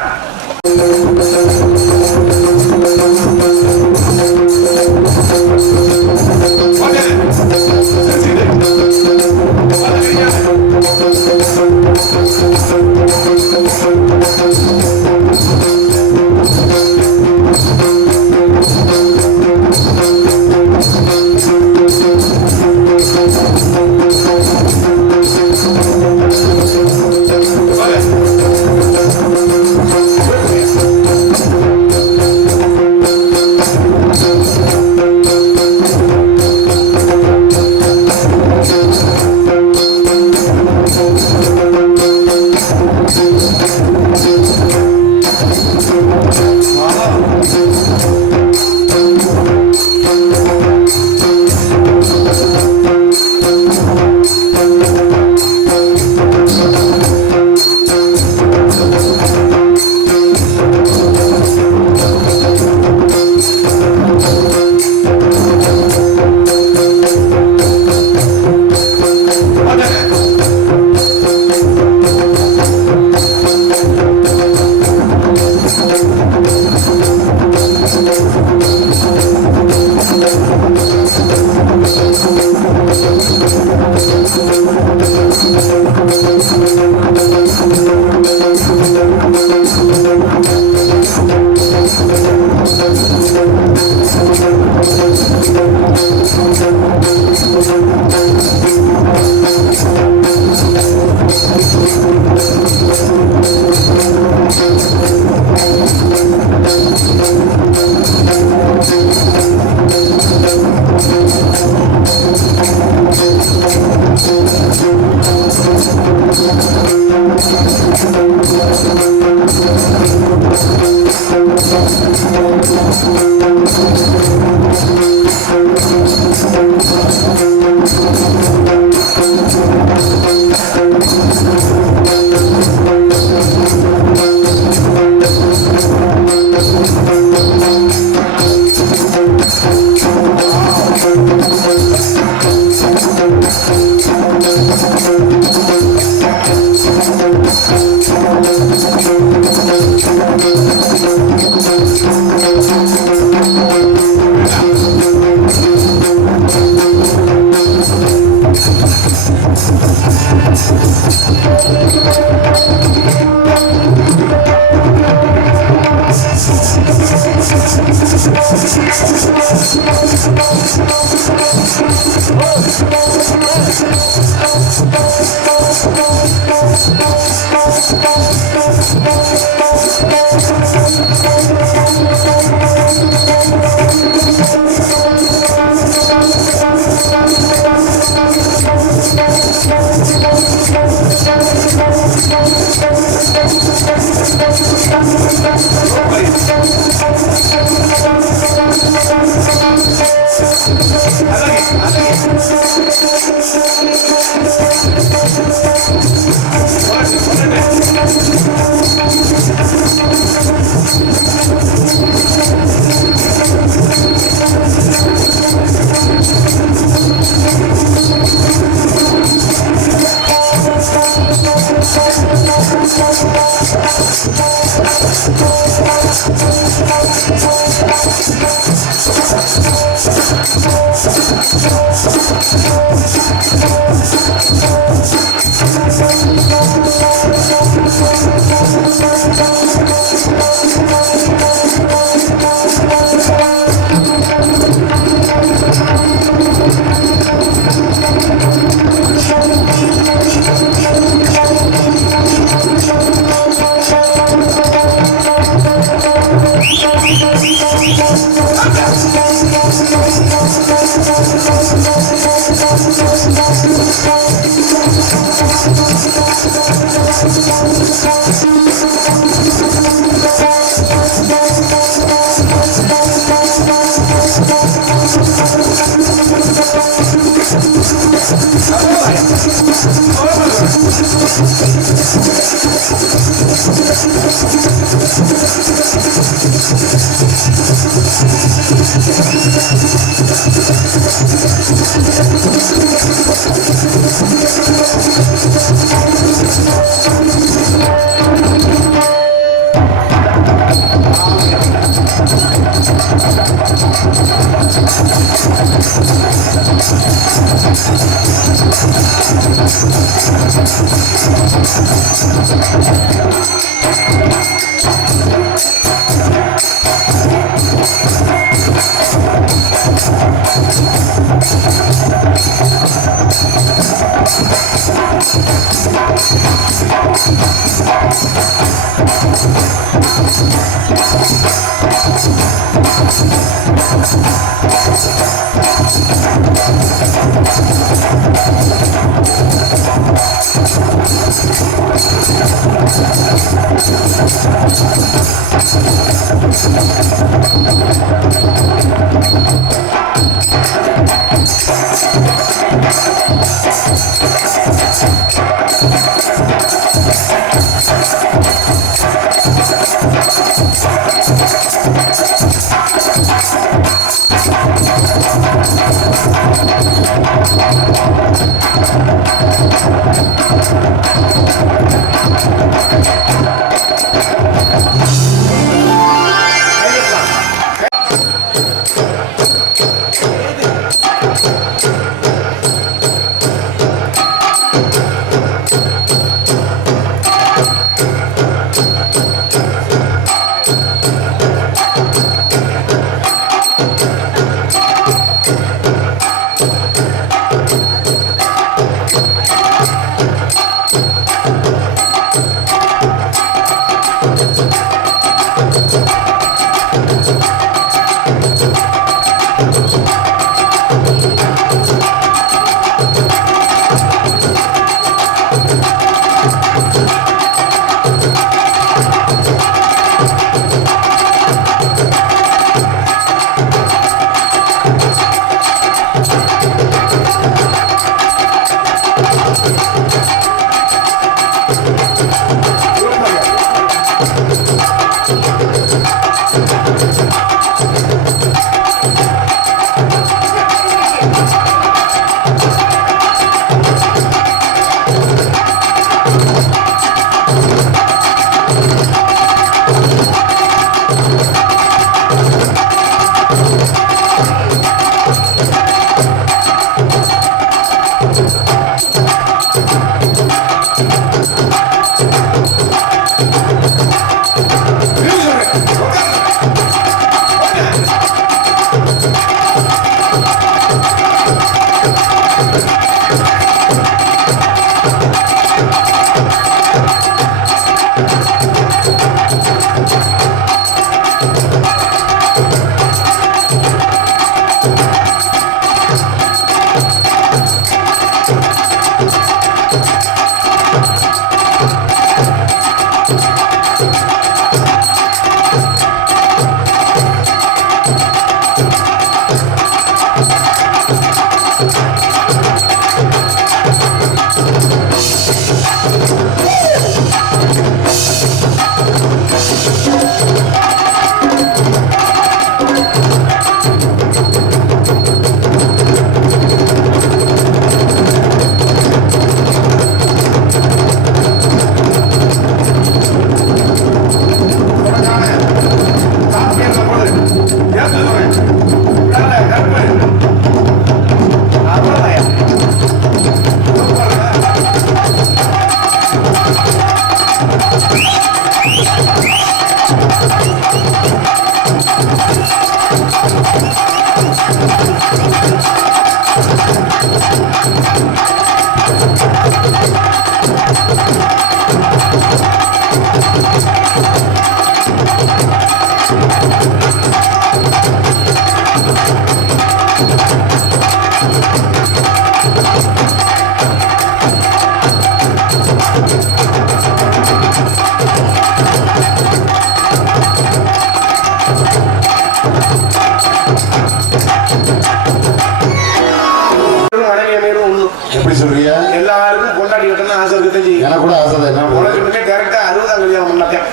எப்படி சொல்றீங்க? எல்லாருக்கும் பொண்டாட்டி கட்டணும் ஆசை இருக்கு. எனக்கு கூட ஆசை தான். என்ன உனக்கு டேரக்டா 60 கல்யாணம் பண்ணாட்டேன்.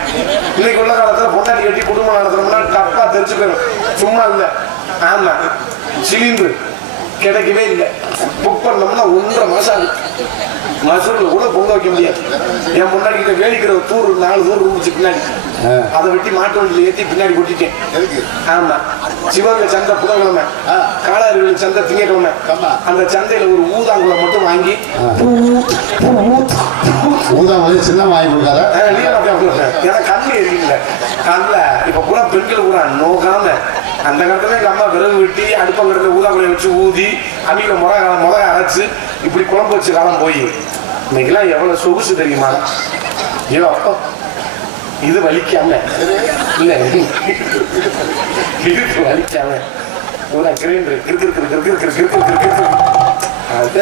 இன்னைக்கு உள்ள காலத்துல பொண்டாட்டி கட்டி குடும்பம் நடத்தணும்னா தப்பா தெரிஞ்சுக்கணும். சும்மா இல்ல. ஆமா, சிலிண்டர் கிடைக்கவே இல்லை. புக் பண்ணோம்னா 1.5 மாசம் ஆகுது. மசூரில் கூட பொங்க வைக்க முடியாது. என் முன்னாடி கிட்ட வேலிக்கிற தூர் 4 தூர் இருந்துச்சு பின்னாடி. அதை வெட்டி மாட்டு வண்டியில் ஏற்றி பின்னாடி கொட்டிட்டேன். ஆமா, சிவகங்கை சந்தை புதன்கிழமை, காளாறுகள் சந்தை திங்கக்கிழமை. அந்த சந்தையில ஒரு ஊதாங்குளம் மட்டும் வாங்கி ஊதாங்குளம் சின்ன வாங்கி கொடுக்காத. ஏன்னா கண்ணு எரிக்கல. கண்ணில் இப்ப பூரா பெண்கள் பூரா நோக்காம அந்த காலத்துல எங்க அம்மா விறகு வெட்டி அடுப்பங்கடத்துல ஊதாங்குளையை வச்சு ஊதி அன்னைக்கு முத அரைச்சு இப்படி குழம்பு வச்சு காலம் போய் இன்னைக்கெல்லாம் எவ்வளவு சொகுசு தெரியுமா? ஐயோ அப்போ இது வலிக்காம இல்ல, இது வலிக்காம பூரா கிரைண்டர் இருக்கு.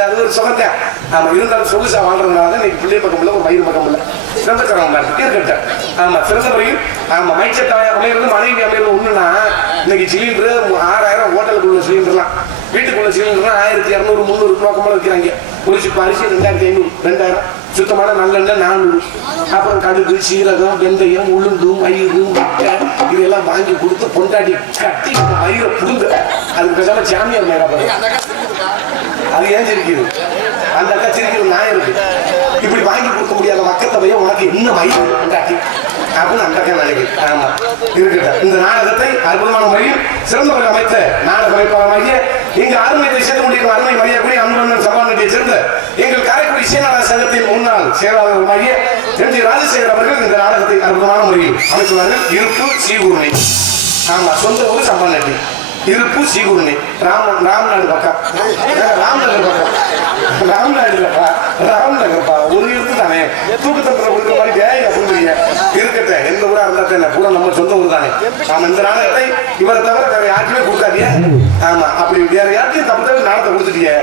அது ஒரு சுகத்தை ஆமா. இருந்தாலும் சொகுசா வாழ்றதுனால தான் இன்னைக்கு பிள்ளை பக்கம் இல்லை, ஒரு வயிறு பக்கம் இல்லை. சிறந்த தரம் இருக்கட்டும். ஆமா, சிறந்த முறையில் ஆமா மைச்சட்டாய அமைகிறது மனைவி அமைகிறது ஒண்ணுன்னா இன்னைக்கு சிலிண்டர் 6000 ஹோட்டலுக்குள்ள சிலிண்டர்லாம், வீட்டுக்குள்ள சிலிண்டர்லாம் 1200 300 பக்கமாக வைக்கிறாங்க. ஒரு சிப்ப அரிசி 2500 2000, சுத்தமான நல்லெண்ணெய் 400, அப்புறம் கடுகு சீரகம் வெந்தயம் உளுந்து மயிறு முட்டை இதெல்லாம் வாங்கி கொடுத்து பொண்டாட்டி கட்டி மயிரை புடுங்க. அதுக்கு பேசாம சாமியார் மேல அது ஏன் சிரிக்குது? அந்த அக்கா சிரிக்கிறது நான் இருக்கு. இப்படி வாங்கி கொடுக்க முடியாத மக்கத்தவைய உனக்கு என்ன மயிறு பொண்டாட்டி அப்படின்னு அந்த அக்கா நினைக்குது. ஆமா இருக்கட்டும். இந்த நாடகத்தை அற்புதமான முறையில் சிறந்த முறை அமைத்த நாடக அமைப்பாளராகிய எங்க அருமையை சேர்த்து கொண்டிருக்கும் அருமை மரியாதை அன்புடன் சபாநாட்டியை சேர்ந்த எங்கள் காரைக்குடி இசைநாடக சங்கத்தின் முன்னாள் செயலாளருமாகிய எம்.ஜி. ராஜசேகர் அவர்கள் இந்த நாடகத்தை அற்புதமான முறையில் அமைத்துள்ளார்கள். இருப்பு சீகுர்ணி. ஆமா, சொந்த ஊர் சபாநாட்டி. இருப்பு சீகுர்ணி. ராம்நாடு பக்கம், ராம்நகர் பக்கம், ராம்நாடுலப்பா, ராம்நகர்ப்பா. ஒரு இருக்கு தானே தூக்கத்தத்துல கொடுக்குற மாதிரி டேய் அப்படிங்க இருக்கட்ட. எந்த ஊரா இருந்தா பூரா நம்ம சொந்த ஊர் தானே. ஆமா, இந்த நாடகத்தை இவரை தவிர வேற யாருக்குமே கொடுக்காதீங்க. ஆமா, அப்படி வேற யாருக்கும் தப்பு தவிர நாடகத்தை கொடுத்துட்டீங்க.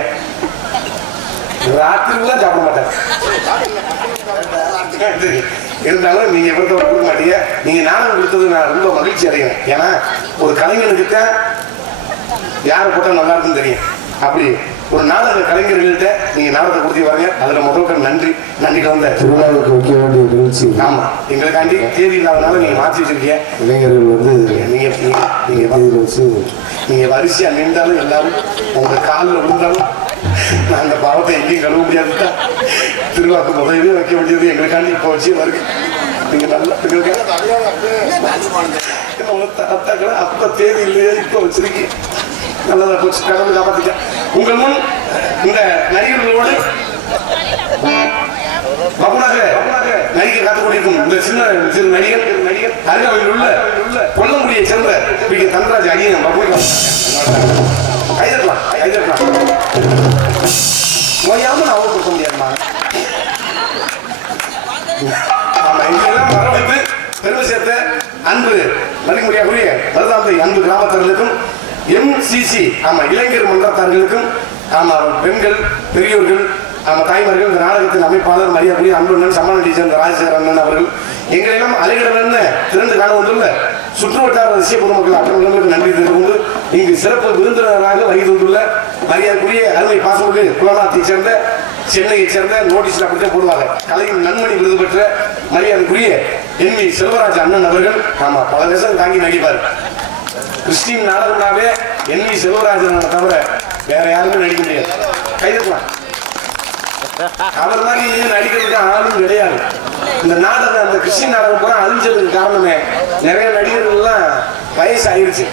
ராத்திரி கூட சாப்பிட மாட்டேன். இருந்தாலும் நீங்க எவ்வளவு கொடுக்க மாட்டீங்க. நீங்க நாடகம் கொடுத்தது நான் ரொம்ப மகிழ்ச்சி அடைகிறேன். ஏன்னா ஒரு கலைஞனுக்கிட்ட யாரை போட்டா நல்லா இருக்குன்னு தெரியும். அப்படி ஒரு நாடக கலைஞர்கள்ட்ட நீங்க நாடகத்தை கொடுத்து வரீங்க. அதுல முதல் நன்றி. நன்றிக்கு வந்த திருவிழாவுக்கு வைக்க வேண்டிய நிகழ்ச்சி. ஆமா, எங்களுக்காண்டி தேதி இல்லாதனால நீங்க மாற்றி வச்சிருக்கீங்க. இளைஞர்கள் வந்து நீங்க வரிசையா நின்றாலும் எல்லாரும் உங்க காலில் விழுந்தாலும் நாங்க பாவத்தை எங்கேயும் கழுவ முடியாது. திருவிழாக்கு முதலே வைக்க வேண்டியது எங்களுக்காண்டி இப்போ வச்சு வருது. நீங்க நல்லா அப்ப தேதி இல்லையே இப்ப வச்சிருக்கீங்க. நல்லதா போச்சு. கடவுள் காப்பாத்திக்க. உங்கள் முன் இந்த நடிகர்களோடு நடிகை காத்துக் கொண்டிருக்கும் இந்த சிறு நடிகர் அருகாமையில் உள்ள கொல்லங்குடியை சேர்ந்த பி. தன்ராஜ் அடியன் கைதட்டலாம் நோயாம நான் கொடுக்க முடியாதுமா. ஆமா, எங்கெல்லாம் வரவழைத்து பெருமை சேர்த்த அன்பு மதிமுறையாக்குரிய மருதாந்தை அன்பு கிராமத்தார்களுக்கும் MCC ஆமா இளைஞர் மன்றத்தார்களுக்கும் ஆமா பெண்கள் பெரியோர்கள் ஆமா தாய்மார்கள் இந்த நாடகத்தின் அமைப்பாளர் மரியாதைக்குரிய அன்புடன் சமாளியை சேர்ந்த ராஜசேகர் அண்ணன் அவர்கள் எங்களிடம் அலைகிடன்னு திறந்து காண வந்துள்ள சுற்றுவட்டார ரசிக பொதுமக்கள் அத்தனைகளுக்கு நன்றி தெரிவித்து இங்கு சிறப்பு விருந்தினராக வருகை தந்துள்ள மரியாதைக்குரிய அருமை பாசமுள்ள குலநாத்தைச் சேர்ந்த சென்னையை சேர்ந்த நோட்டீஸ்ல அப்படியே போடுவாங்க கலையின் நன்மணி விருது பெற்ற மரியாதைக்குரிய என்.வி. செல்வராஜ் அண்ணன் அவர்கள் ஆமா பல தேசம் தாங்கி நடிப்பார். கிறிஸ்டின் நாடகம்னாவே என்.வி. செல்வராஜன் தவிர வேற யாருமே நடிக்க முடியாது. கைதட்டலாம். அவர் மாதிரி நீங்க நடிக்கிறதுக்கு ஆளும் கிடையாது. இந்த நாடகம் அந்த கிறிஸ்டின் நாடகம் பூரா அழிஞ்சதுக்கு காரணமே நிறைய நடிகர்கள்லாம் வயசு ஆயிடுச்சு.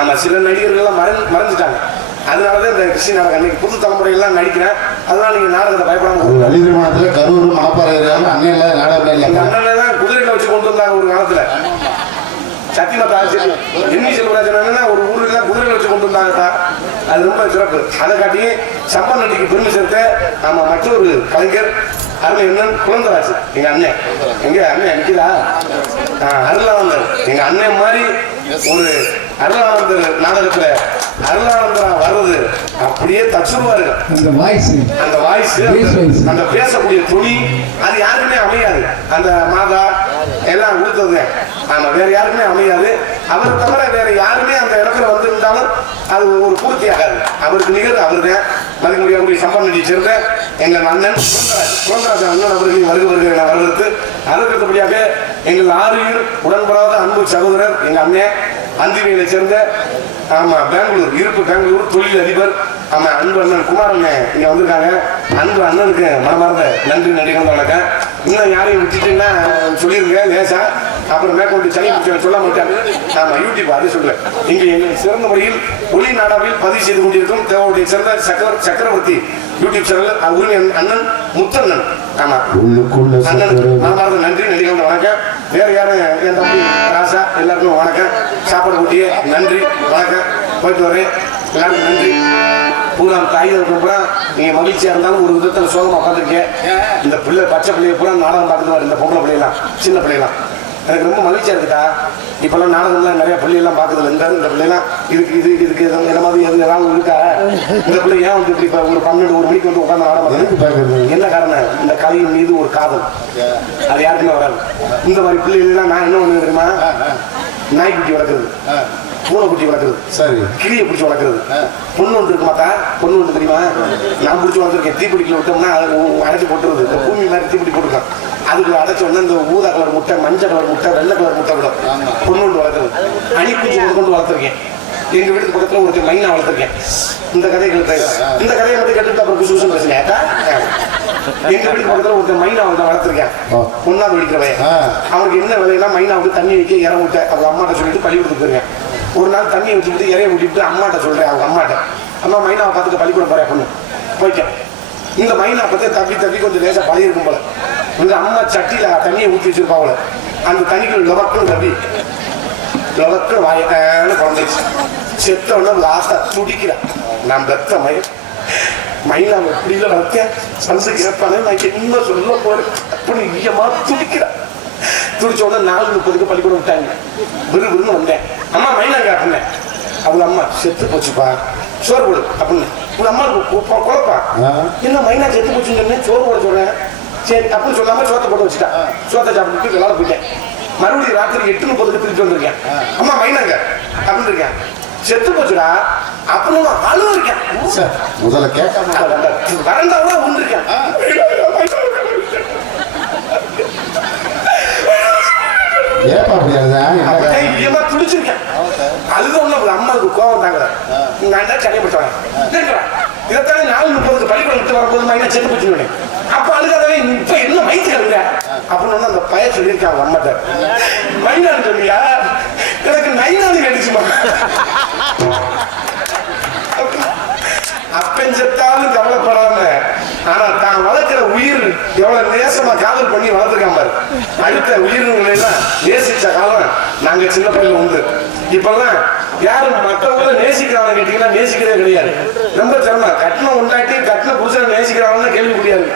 ஆமா, சில நடிகர்கள்லாம் மறைஞ்சிட்டாங்க. அதனாலதான் இந்த கிறிஸ்டின் நாடகம் இன்னைக்கு புது தலைமுறையெல்லாம் நடிக்கிறேன். அதனால நீங்க நாடகத்தை பயப்படாம நடிகர் கரூர் மணப்பாறை அண்ணன் நாடகம் குதிரையில வச்சு கொண்டு வந்தாங்க ஒரு காலத்துல. சத்தியமா என்.வி. செல்வராஜன் ஒரு ஊருக்கு குதிரையில வச்சு கொண்டு வந்தாங்கட்டா. அது ரொம்ப சிறப்பு. அதை காட்டி சம்பா நடிக்கு பெருமை சேர்த்த ஆமா மற்றொரு கலைஞர் அருமை அண்ணன் குழந்தராஜ் எங்க அண்ணன். எங்க அண்ணன் நிக்கிறா அருளானந்தர் எங்க அண்ணன் மாதிரி ஒரு அருளானந்தர் நாடகத்துல அருளானந்தரா வர்றது அப்படியே தச்சுருவாரு. அந்த வாய்ஸ் அந்த பேசக்கூடிய துணி அது யாருக்குமே அமையாது. அந்த மாதா எல்லாம் கொடுத்தது ஆமா வேற யாருக்குமே அமையாது. அவரை தவிர வேற யாருமே அந்த இடத்துல வந்திருந்தாலும் அது ஒரு பூர்த்தி ஆகாது. அவருக்கு நிகர் அவருதான். மதிக்க முடியாத சம்பந்தி சேர்ந்த எங்கள் அண்ணன் குழந்தராஜன் அண்ணன் அவர்களின் வருகை என வரவேற்று அதற்கடுத்தபடியாக எங்கள் ஆறுயிர் உடன்படாத அன்பு சகோதரர் எங்கள் அண்ணன் அந்திமையை சேர்ந்த ஆமா பெங்களூர் இருப்பு பெங்களூர் தொழில் அதிபர் ஆமா அன்பு அண்ணன் குமார் அண்ணன் இங்க வந்திருக்காங்க. அன்பு அண்ணனுக்கு மனமார்ந்த நன்றி நடிகர் வணக்கம். இன்னும் யாரையும் விட்டுட்டீங்கன்னா சொல்லிருங்க லேசா, அப்புறம் மேற்கொண்டு சனி சொல்ல மாட்டாங்க. ஆமா யூடியூப் அதை சொல்றேன். இங்க எங்கள் சிறந்த முறையில் ஒளி நாடாவில் பதிவு செய்து கொண்டிருக்கும் தேவனுடைய சிறந்த சக்கரவர்த்தி யூடியூப் சேனல் உரிமை அண்ணன் முத்தண்ணன். ஆமா அண்ணன் மனமார்ந்த நன்றி நடிகர் வணக்கம். வேற யாரும் என் தம்பி ராசா எல்லாருக்கும் வணக்கம். சாப்பாடு கூட்டிய நன்றி வணக்கம். போயிட்டு வரேன் எல்லாருக்கும் நன்றி. பூரா தாய் பூரா நீங்க மகிழ்ச்சியா இருந்தாலும் ஒரு விதத்துல சோகமா உட்காந்துருக்கேன். இந்த பிள்ளை பச்சை பிள்ளைய பூரா நாடகம் பார்த்துட்டு இந்த பொம்பளை பிள்ளைலாம் சின்ன பிள்ளைலாம் எனக்கு ரொம்ப மகிழ்ச்சியா இருக்குதா. இப்பெல்லாம் நாடகம்லாம் நிறைய பிள்ளைலாம் பார்க்குறது இந்த பிள்ளைலாம் இதுக்கு இந்த மாதிரி ஏதாவது இருக்கா. இந்த பிள்ளை ஏன் வந்து இப்படி ஒரு 12 1 மணிக்கு வந்து உட்காந்து நாடகம் பார்க்குறது என்ன காரணம்? இந்த கலையின் மீது ஒரு காதல், அது யாருக்குமே வராது. இந்த மாதிரி பிள்ளைகள்லாம் நான் என்ன ஒண்ணு தெரியுமா, நாய்க்குட்டி வளர்க்குறது, பூனைக்குட்டி வளர்க்குறது, சரி கிளியை பிடிச்சி வளர்க்குறது. பொண்ணு ஒன்று இருக்கு மாத்தா, பொண்ணு ஒன்று தெரியுமா, நான் பிடிச்சி வளர்த்துருக்கேன். தீப்பிடிக்கல விட்டோம்னா அடைச்சி போட்டுருது. இந்த பூமி மாதிரி தீப்பிடி போட்டுருக்கான். அதுக்கு அடைச்ச உடனே இந்த ஊதா கலர் முட்டை, மஞ்சள் கலர் முட்டை, வெள்ளை கலர் முட்டை விடும். பொண்ணு ஒன்று வளர்க்குறது. அணிப்பூச்சி கொண்டு வளர்த்துருக்கேன். எங்க வீட்டுக்கு பக்கத்துல ஒரு மைனா வளர்த்துருக்கேன். இந்த கதையை இந்த கதையை மட்டும் கேட்டுட்டு அப்புறம் குசு பிரச்சனை. எங்க வீட்டுக்கு பக்கத்துல ஒரு மைனா வளர்த்துருக்கேன். ஒன்னாவது வெடிக்கிறவன் அவனுக்கு என்ன வேலைன்னா மைனாவுக்கு தண்ணி வைக்க இற விட்ட அவங்க அம்மாட்ட சொல்லிட்டு பள்ளிக்கூடத்துக்கு போயிருக்கேன். ஒரு நாள் தண்ணி வச்சுட்டு இறைய விட்டுட்டு அம்மாட்ட சொல்றேன். அவங்க அம்மாட்ட, அம்மா மைனாவை பார்த்துக்க பள்ளிக்கூடம் போறேன் அப்படின்னு போயிட்டேன். இந்த மைனா பத்தி தப்பி கொஞ்சம் லேசா பழகி இருக்கும் போல. இந்த அம்மா சட்டியில தண்ணியை ஊற்றி வச்சிருப்பாங்கள, அந்த தண்ணிக்கு லொவக்குன்னு தப்பி லொவக்கு வாயக்கான குழந்தைச்சு செத்தவன லாஸ்டா துடிக்கிறான். நான் பெத்த மைனா எப்படியில வளர்த்தேன் சந்து கேட்பானே, நான் என்ன சொல்ல போறேன் அப்படின்னு ஈயமா துடிக்கிறான். துடிச்ச உடனே 4:30 பள்ளிக்கூடம் விட்டாங்க. விறுவிறுன்னு வந்தேன். அம்மா மைனா கேட்டேன். அவங்க அம்மா செத்து போச்சுப்பா, சோறு போடு அப்படின்னு. உங்க அம்மாவுக்கு குழப்பா, என்ன மைனா செத்து போச்சுன்னு சோறு போட சொல்றேன். சரி அப்படின்னு சொல்லாம சோத்தை போட்டு வச்சுட்டா. சோத்தை சாப்பிட்டு எல்லாரும் போயிட்டேன். மறுபடியும் ராத்திரி 8:30 திருப்பி வந்திருக்கேன். அம்மா மைனாங்க அப்படின்னு இருக்கேன். செத்து போச்சுடா அப்படின்னு அழுவ இருக்கேன். முதல்ல கேட்க வரண்டாவோட ஒன்றிருக்கேன். துடிச்சிருக்கேன். அழுத ஒண்ணு அம்மாவுக்கு கோபம் தாங்கல. நான் தான் சனியப்பட்டவன். இதைத்தானே 4:30 பள்ளிக்கூடம் விட்டு வரும்போது மைனா செத்து போச்சு. அப்ப அழுகாதவே இப்ப என்ன வயிற்றுங்க அப்படின்னு அந்த பையன் சொல்லியிருக்காங்க அம்மாட்ட. மைனான்னு சொல்லியா, எனக்கு நைனானு கேட்டுச்சுமா. அப்பன் செத்தாலும் கவலைப்படாம, ஆனா தான் வளர்க்கிற உயிர் எவ்வளவு நேசமா காதல் பண்ணி வளர்த்துருக்காம பாரு. அடுத்த உயிரினங்களை எல்லாம் நேசிச்ச காலம் நாங்க சின்ன பையன் உண்டு. இப்பெல்லாம் யாரும் மற்றவங்கள நேசிக்கிறாங்க கேட்டீங்கன்னா நேசிக்கிறதே கிடையாது. ரொம்ப சிரமம். கட்டின கொண்டாட்டி கட்டின புருஷனை நேசிக்கிறாங்கன்னு கேள்வி முடியாது.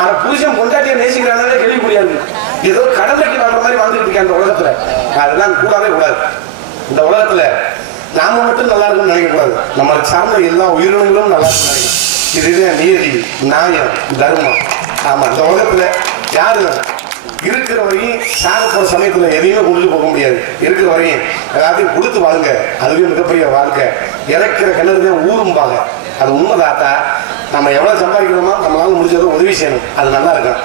ஆனா புருஷன் கொண்டாட்டிய நேசிக்கிறாங்கன்னே கேள்வி முடியாது. ஏதோ கடமைக்கு வாழ்ற மாதிரி வாழ்ந்துட்டு இருக்கேன் அந்த உலகத்துல. அதெல்லாம் கூடவே கூடாது. இந்த உலகத்துல நாம மட்டும் நல்லா இருக்குன்னு நினைக்க கூடாது. நம்மளை சார்ந்த எல்லா உயிரினங்களும் நல்லா இருக்கு. இதுதான் நீதி, நியாயம், தர்மம். ஆமா, இந்த உலகத்துல யாரு இருக்கிற வரையும் சாக போற சமயத்துல எதையுமே கொண்டு போக முடியாது. இருக்கிற வரையும் எல்லாத்தையும் கொடுத்து வாழுங்க, அதுவே மிகப்பெரிய வாழ்க்கை. இறக்கிற கிணறு ஊரும்பாங்க. அது உண்மைதாத்தா. நம்ம எவ்வளவு சம்பாதிக்கிறோமோ நம்மளால முடிஞ்சதை உதவி செய்யணும். அது நல்லா இருக்கும்.